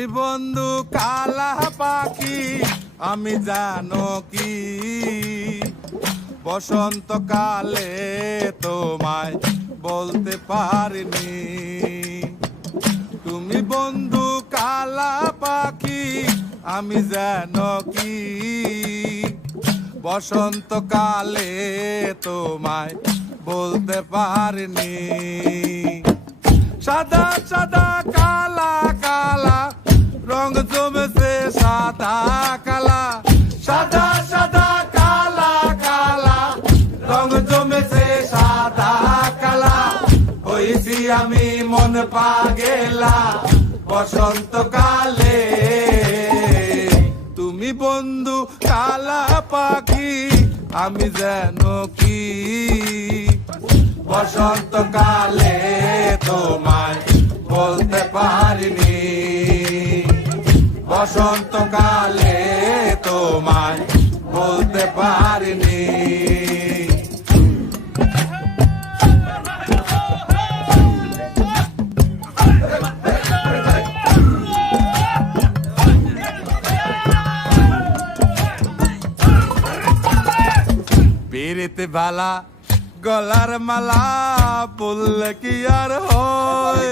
তুমি বন্ধু কালা পাখি আমি জানো কি বসন্তকালে তোমায় বলতে পারিনি। তুমি বন্ধু কালা পাখি আমি জানো কি বসন্তকালে তোমায় বলতে পারিনি। সাদা সাদা কালা কালা রং জমেছে সাদা কালা, সাদা সাদা কালা কালা রং জমেছে সাদা কালা। হইছি আমি মন পাগেলা বসন্তকালে। তুমি বন্ধু কালা পাখি আমি যেন কি বসন্তকালে তোমায় বলতে পারিনি। বসন্তকালে তোমায় বলতে পারিনি। পিরিতে বালা গলার মালা বললে কি আর হয়,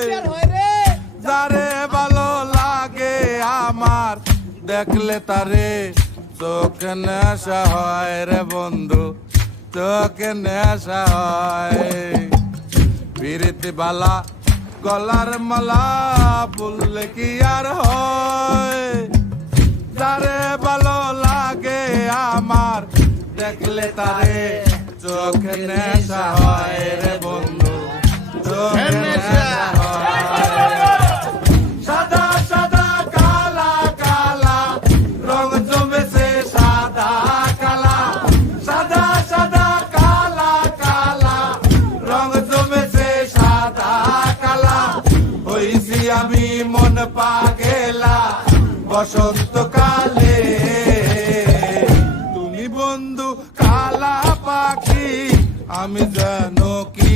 যারে ভালো লাগে আমার দেখলে তারে চোখে নেশা হয় রে বন্ধু, চোখে নেশা হয়। পিরিতে বালা গলার মালা বললে কি আর হয়, যারে ভালো লাগে আমার দেখলে তারে চোখে নেশা হয় রে বন্ধু, চোখে নেশা হয়। সাদা সাদা কালা কালা রং জমেছে সাদা কালা, সাদা সাদা কালা কালা রং জমেছে সাদা কালা। হইছি আমি মন পাগেলা বসন্তকালে। তুমি বন্ধু কালা পাখি আমি জানো কি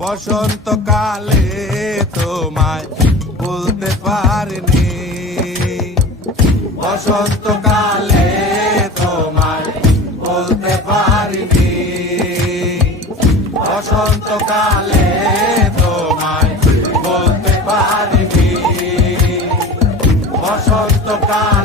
বসন্তকালে তোমায় বলতে পারিনি। বসন্তকালে তোমায় বলতে পারিনি। বসন্তকালে তোমায় বলতে পারিনি। বসন্তকাল